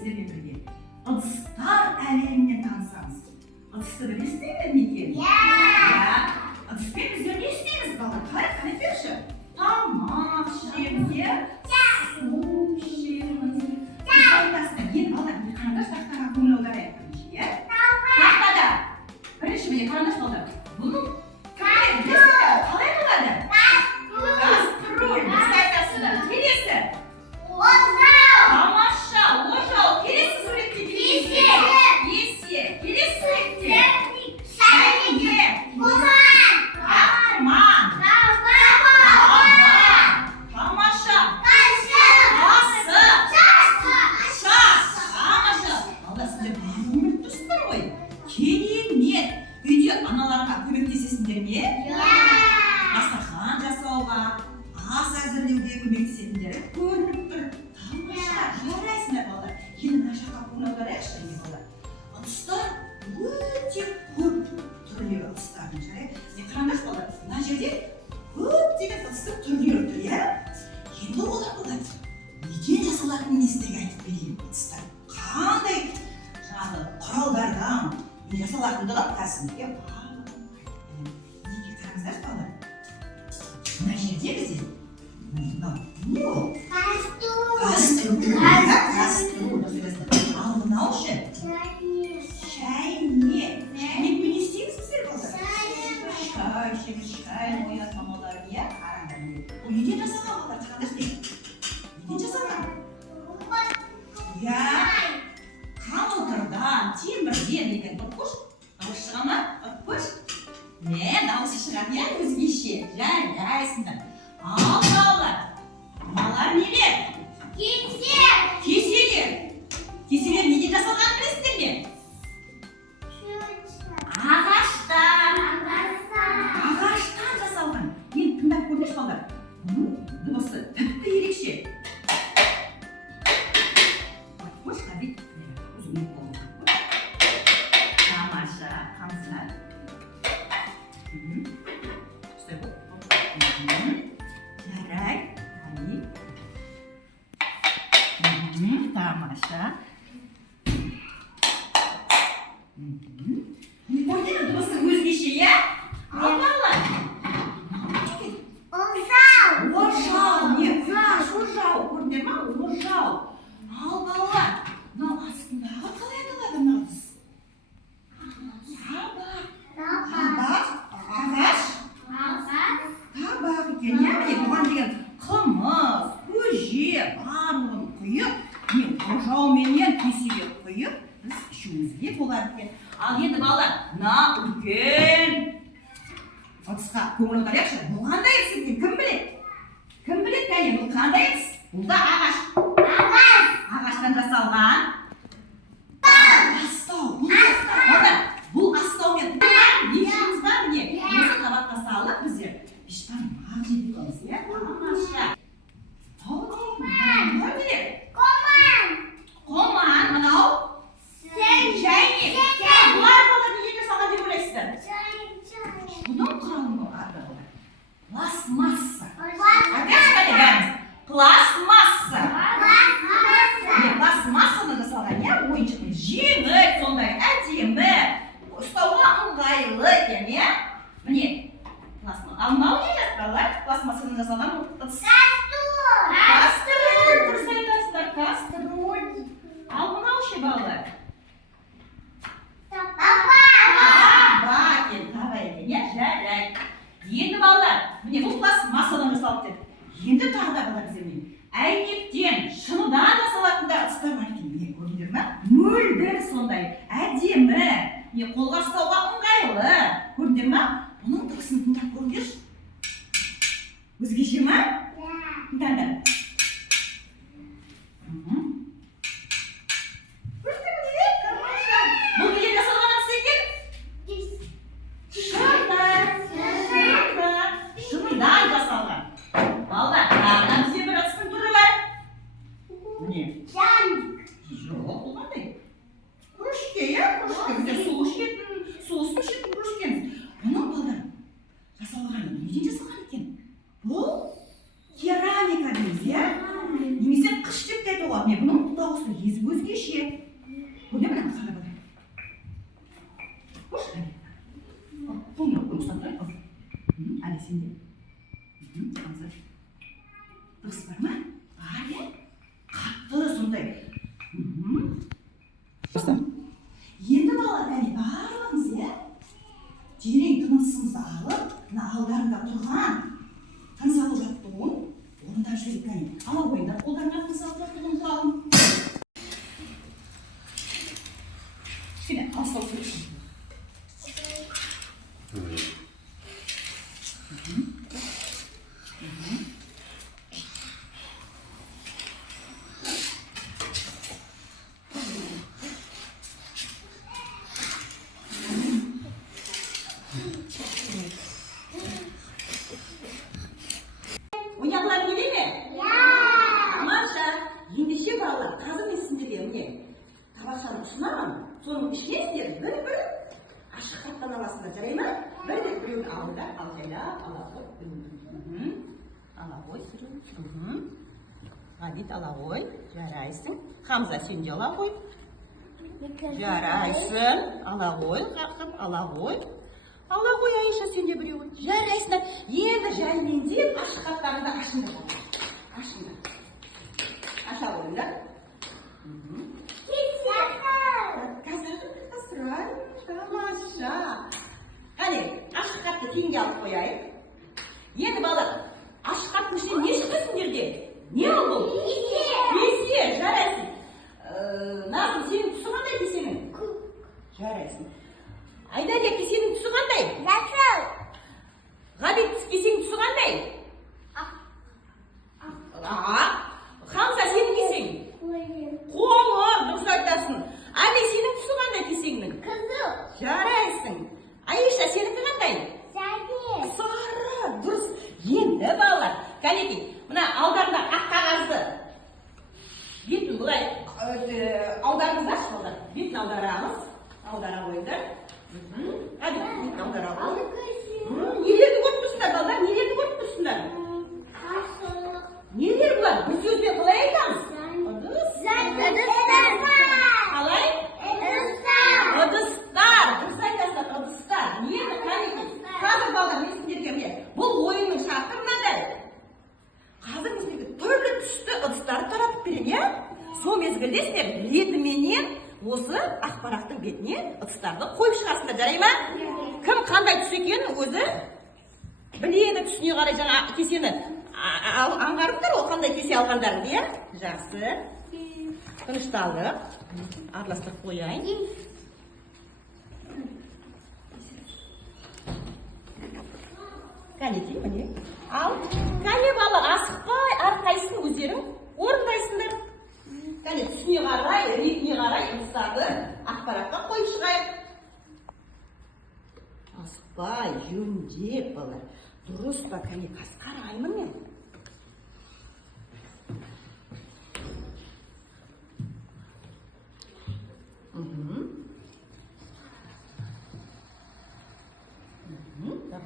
сіздермен бірге ыдыстар әлемімен танысамыз. Ыдысты білесіздер ме екен? Иә. Ыдыспен біздер не істейміз балалар? Қалай айтайықшы? Тамақ ішеміз, иә? Су ішеміз. Енді балалар, қарындаш тақтаға көңіл аударайық бірінші, иә? Тақтада. Бірінші міне қарындаш балалар. Бұның қалай болады? Кастрюль. Біз айтасыздар. Келесі. Тамаша, ожау. Келесі суретте есек. Келесі суретте. Шайнек. Қаман. Тамаша. Қасық. Шаш. Тамаша. Алда сіздер барлығын біліп тұрсыздар ғой. Керемет. Үйде аналарға көмектесесіңдер ме? Дастархан жасауға, ас әзірлеуге көмектесетіндері көрініп тұр. Тамаша, жарайсыңдар балалар. Енді мына жаққа көңіл аударайықшы балалар. Ыдыстар өте көп түрлі ыдыстардың жарай. Қараңдаршы балалар, мына жерде көптеген ыдыстың түрлері тұр, иә? Енді олар болады. Неден жасалатынын сіздерге айтып берейін ыдыстар. Қандай жаңағы құралдардан жасалатындығы кәсібіге неге қараңыздаршы балалар. Мына жерде бізде мынау не ол? Кастрюль. Ал мынау ше? Шайнек. Шайнекпен не істейміз біздер балалар? Шай ішеміз, шай қояды мамалар, иә? Қараңдар міне. Ол неден жасалған балалар? Қараңдаршы. Неден жасалған? Иә. Қамылтырдан, темірден деген ұтқыш. Дауыс шыға ма? Ұтқыш? Дауысы шығады, иә, өзгеше. Жарайсыңдар. Ал балалар. Мыналар нелер? Кеселер. Кеселер неден жасалғанын білесіздер ме? Ағаштан жасалған. Енді тыңдап көріңізші балалар. Бұның дыбысы тіпті ерекше. Қош, қабит. Тамаша, қамсына. Жарай. Тамаша. Көрдіңіз дыбысы өзгеше, иә? Ал балалар. Ожау. Ожау. Көрдіңдер ма? Ожау. Ал балалар. Мынау астындағы қалай аталады мынау ыдыс? Табақ. Ағаш. Табақ екен, иә? Міне бұған деген қымыз, көже, барлығын құйып, міне ожауменен кесеге құйып, біз ішуімізге болады екен. Ал енді балалар, мына үлкен ыдысқа көңіл аударайықшы. Бұл қандай ыдыс екен? Кім біледі? Кім біледі кәне? Бұл қандай ыдыс? Бұл да ағаш. Ағаштан жасалған астау. Бұл астаумен не ішіміз бар міне? Осы табаққа салып біздер пештан мақ жеп жатамыз, иә? Тамаша. Мынау не? Коман. Мынау шайнек. Бұлар балалар неден жасалған деп ойлайсыздар? Бұның құрамы аты пластмасса. Айтайықшы бәріміз. Пластмасса. Пластмассадан жасалған, иә? Ойыншық жеңіл, сондай әдемі, ұстауға ыңғайлы екен, иә? Міне, пластмасса. Ал мынау не жатыр балалар? Пластмассадан жасалған ыдыс. Кастрюль. Дұрыс айтасыздар, кастрюль. Ал мынау ше балалар? Таба екен, иә? Жарай. Енді балалар, міне бұл пластмассадан жасалып деді. Енді тағы да балалар бізде міне әйнектен, шыныдан жасалатындар ыдыстар бар екен. Міне көрдіңдер ме? Мөлдір сондай, әдемі, міне қолға ұстауға ыңғайлы. Көрдіңдер ме? Бұның дыбысын тыңдап көріңдерші. Өзгеше ма? Тыңдаңдар. Бұл неден жасалған ыдыс екен? Шыныдан жасалған. Балалар, тағы бізде бір ыдыстың түрі бар. Міне. Жоқ, бұл қандай? Кружке, иә? Кружке. Бізде су ішетін кружкеміз. Бұның балалар жасалған неден жасалған екен? Бұл керамика дейміз, иә? Немесе қыш деп те айтуға. Бұның дауысы дауысы езі өзгеше. Көне мына қара бала. Қош, әне. Қолыңа қой, ұстап тұрайық. Әне сен де. Қамса. Дыбыс бар ма? Бар, е? Қатты сондай. Енді балалар, әне барлығымыз, е? Терең тынысымызды алып, мына алдарында тұрған тыныс алу жаттығуын орындап жүрейік, әне. Ала қойыңдар, қолдарыңа тыныс алу жаттығуын құлағын. Кішкене алыстау сөйлесін. Ойнағылар келе ме? Тамаша. Ендеше балалар, қазір мен сіздерге міне табақшаны ұсынамын. Соның ішінесіздер бір-бір ашық хаттан аласыңдар, жарай ма? Бір-бір біреуін алыңдар, ал жайлап, ала қой. Ала қой, сүрін. Ғабит, ала қой, жарайсың. Хамза, сен де ала қой. Жарайсың. Ала қой, қақып, ала қой. Ала қой, Айша, сен де біреуін. Жарайсыңдар. Енді жаймендеп ашық хаттарыңды ашыңдар. Ашыңдар. Аша қойыңдар. Тамаша. Қане, ашық хатты кейінге алып қояйық. Енді балалар, ашық хаттың ішінен не шықты сендерде? Не ол бұл? Кесе, жарайсың. Назым, сенің түсі қандай кесенің? Жарайсың. Айдария, кесенің түсі қандай? Жасыл. Ғабит, кесенің түсі қандай? Хамза, сенің кесең? Қоңыр, дұрыс айтасың. Али, сенің түсі қандай кесеңнің? Қызыл. Жарайсың. Айша, сенікі қандай? Сары. Сары, дұрыс. Енді балалар, кәнеки, мына алдарында ақ қағазды бетін бұлай аударыңыздаршы балалар. Бетін аударамыз. Аудара қойыңдар. Әді, бетін аудара қой. Нелерді көріп тұрсыңдар балалар? Нелерді көріп тұрсыңдар? Нелер бұлар? Бір сөзбен қалай айтамыз? Ыдыстар. Қалай? Ыдыстар. Дұрыс айтасыздар, ыдыстар. Енді қанеки? Қазір балалар, мен сіздерге міне, бұл ойынның шарты мынандай. Қазір мен сіздерге түрлі түсті ыдыстарды таратып беремін, иә? Сол мезгілде сіздер ретіменен осы ақпараттың бетіне ыдыстарды қойып шығасыңдар, жарай ма? Кім қандай түс екенін өзі біледі, түсіне қарай жаңа кесені аңғарыптар, ол қандай кесе алғандарын, иә? Жақсы. Тынышталдық. Араластырып қояйын. Кәнеки, міне. Ал, кәне балалар, асықпай, әрқайсысын өздерің орындайсыңдар. Кәне, түсіне қарай, ретіне қарай, ұстарды ақпаратқа қойып шығайық. Асықпай, жөндеп балалар. Дұрыс па, кәне, қараймын мен.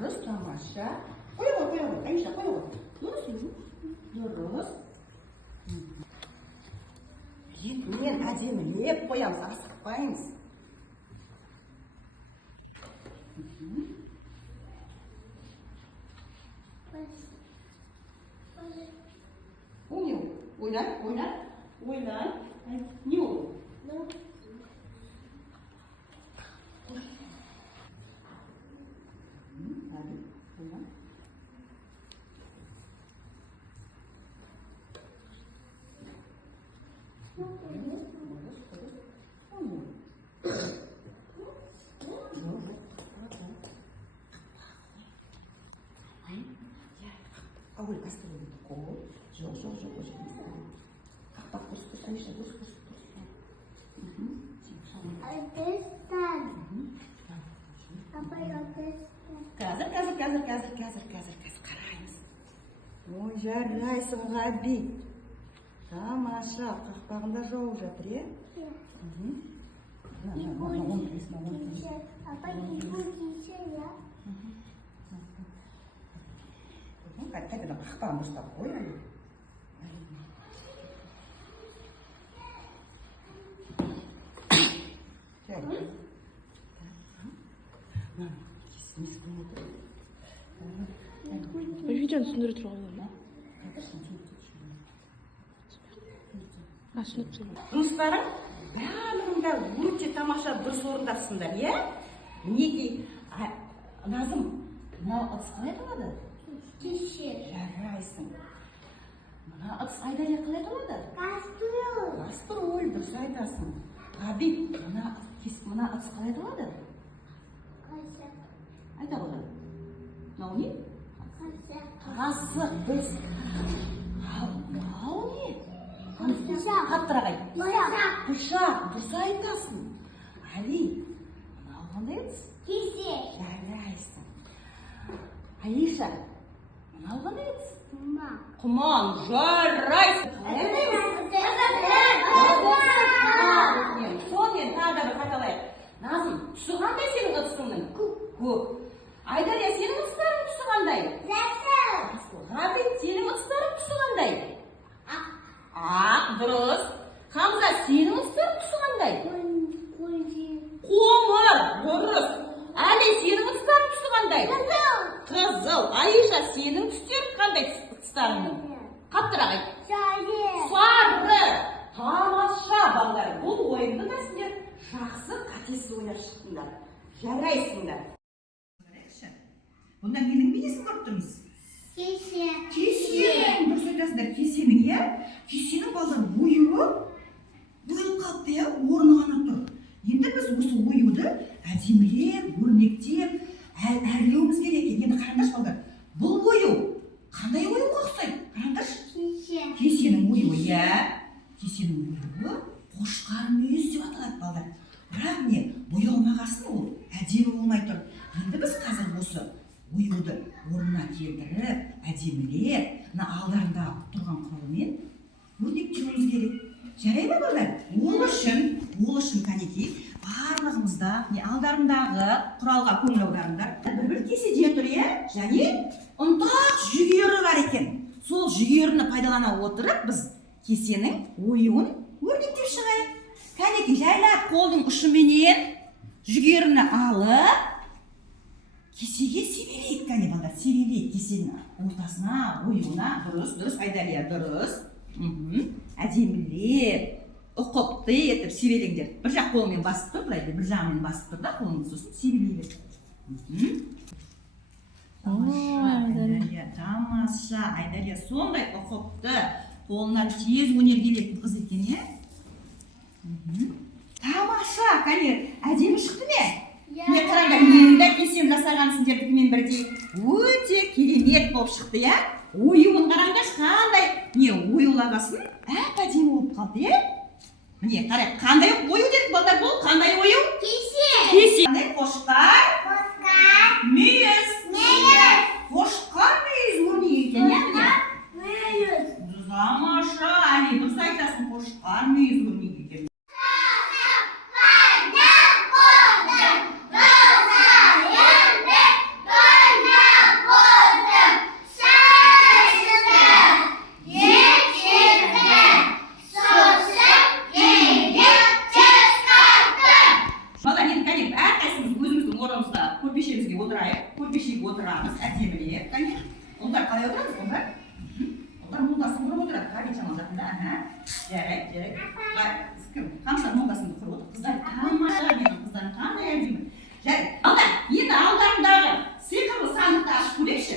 Дұрыс, тамаша. Қоя ғой, Айша, қоя ғой. Дұрыс. Ретімен әдемілеп қоямыз, асықпаймыз. Ол не ол? Ойлан. Не ол? Ой, осторожно, такого. Жол. Как пусть, Айша, пусть. Қазір қараймыз. Ой, жарайсың, Ғабит. Тамаша, қақпағында жауып жатыр, е? Қайтадан қақпағын ұстап қой. 휘전 순으로 들어가나? Ашынып жүрмін. Жұмыстарың барлығында өте тамаша дұрыс орындапсыңдар, иә? Мінекей, Назым, мынау ыдыс қалай қалады? Жарайсың. Мына ыдыс Айдария қалай қалады? Кастроль, дұрыс айтасың. Ғабит, мына ыдыс қалай қалады? Айта қалады. Мынау не? Қасық, дұрыс. Мынау не? Қаттырақ айт. Пышақ, дұрыс айтасың. Али, мынау қандай ыдыс? Жарайсың. Алиша, мынау қандай ыдыс? Құман, жарайсың. Сонымен тағы да бір қайталайық. Назым, түсі қандай сенің ыдысыңның? Көп. Айдария, сенің ыдыстарың түсі қандай? Ғабит, сенің ыдыстарың түсі қандай? Ақ, дұрыс. Хамза, сенің ыдыстарың түсі қандай? Қоңыр, дұрыс. Әли, сенің ыдыстарың түсі қандай? Қызыл. Айша, сенің түстерің қандай ыдыстарыңның? Қаттырақ айт. Сары. Тамаша, балалар. Бұл ойынды да сіздер жақсы қатесіз ойнап шықтыңдар. Жарайсыңдар. Бұнда менің бейнесін көріп тұрмыз. Кесен. Дұрыс айтасыңдар, кесенің, иә? Кесенің балдар оюы ойылып қалыпты, иә? Орны ғана тұр. Енді біз осы оюды әдемілеп, өрнектеп, әрлеуіміз керек екен. Енді қараңдаршы балдар. Бұл ою қандай оюға ұқсайды? Қараңдаршы. Кесенің оюы, иә? Кесенің оюы қошқар мүйіз деп аталады, балдар. Бірақ не, боялмағасын ол әдемі болмай тұр. Енді біз қазір осы оюды орнына келтіріп, әдемілеп, мына алдарында тұрған құралмен өрнектеуіміз керек. Жарай ма балдар? Ол үшін кәнекей барлығымызда алдарындағы құралға көңіл аударыңдар. Бір кеседен тұр, иә? Және ұнтақ жүгері бар екен. Сол жүгеріні пайдалана отырып, біз кесенің оюын өрнектеп шығайық. Кәнекей жайлап қолдың ұшыменен жүгеріні алып, кесеге себелейік, кәне балдар, себелейік кесенің ортасына, оюына. Дұрыс, Айдария, дұрыс. Әдемілеп, ұқыпты етіп себелеңдер. Bir жақ қолымен басып тұр, былай бір жағымен басып тұр да, қолыңыз сосын себелей бер. Тамаша, Айдария сондай ұқыпты, қолынан тез өнер келетін қыз екен, е? Тамаша, кәне, әдемі шықты ме? Міне қараңдар, менің де кесем жасаған сіздердікімен бірдей өте керемет болып шықты, иә? Оюын қараңдаршы, қандай не оюлағасын әп-әдемі болып қалды, иә? Міне қарай, қандай ою дедік балдар, бұл қандай ою? Кесе. Қандай? Қошқар мүйіз. Қошқар мүйіз өрнегі екен, иә? Тамаша, Али, дұрыс айтасың, қошқар мүйіз өрнегі екен. Көрпешемізге отырайық, көрпешеге отырамыз, әдемілеп, кәне. Ұлдар қалай отырамыз, ұлдар? Ұлдар молдасын құрып отырады, Ғабит жамалдатында, жарайды. Хамса молдасында құрып отыр, қыздар тамаша, менің қыздарым қандай әдемі. Жарайды. Ұлдар, енді алдарындағы сиқырлы сандықты ашып көрейікші.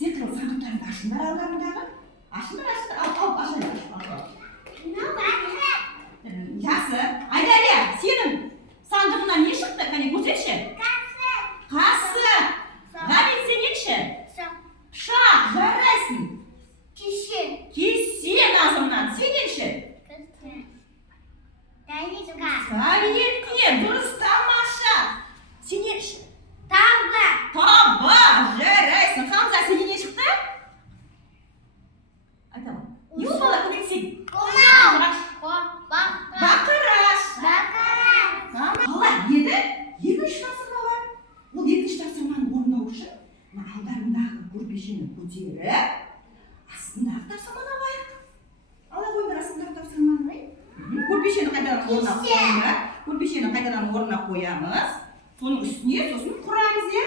Сиқырлы сандықтарыңды ашыңдар алдарындағы. Ашыңдар. Жақсы. Айдария, сенің сандығынан не шықты? Кәне көрсетші. Қасы. Ғабит, сен екші? Пышақ, жарайсың. Кесе Назымнан, сен екші? Галетке, дұрыс, тамаша. Сен екші? Таба, жарайсың. Хамза, сен не шықты? Айтамын. Не ол бала көмексен? Бақыраш. Қалай, еді? Екінші тапсырма бар. Ол екінші тапсырманы орындау үшін алдарындағы көрпешені көтеріп, астындағы тапсырманы алайық. Ала қойыңдар астындағы тапсырманы. Көрпешені қайда орнына қойыңдар. көрпешені қайтадан орнына қоямыз. Соның үстіне сосын құрамыз, иә?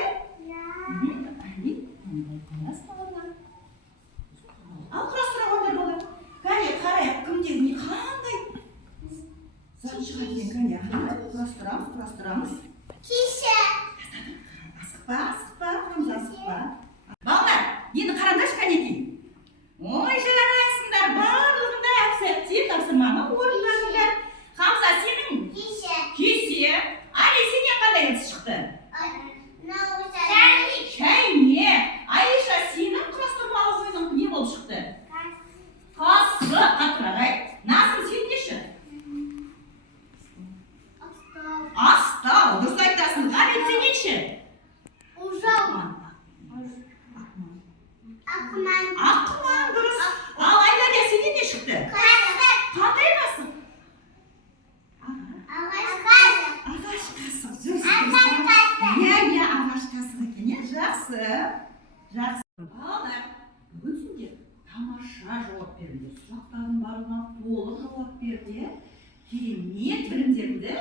Ал құрастырғандар болады. Кәне қарайық, кімде не қандай зат шығады екен, кәне құрастырамыз. Асықпа, құрамыз асықпа. Балалар, енді қараңдаршы кәнекей. Ой, жарайсыңдар, барлығында әп-сәтте тапсырманы орындадыңдар. Хамза, сенің кесе. Али, сенен қандай ыдыс шықты? Шәйнек. Айша, сенің құрастырмалы ойының не болып шықты? Қасық. Қатырағай. Назым, сен неші? Астау. Дұрыс айтасың. Ғали, сен неші? Ақман, дұрыс. Ал Айдария, сенен не шықты? Қандай қасық? Ағаш қасық. Иә, ағаш қасық екен, иә? Жақсы. Балалар, бүгін сендер тамаша жауап бердіңдер. Сұрақтардың барлығына толық жауап берді, иә? Керемет білімдеріңді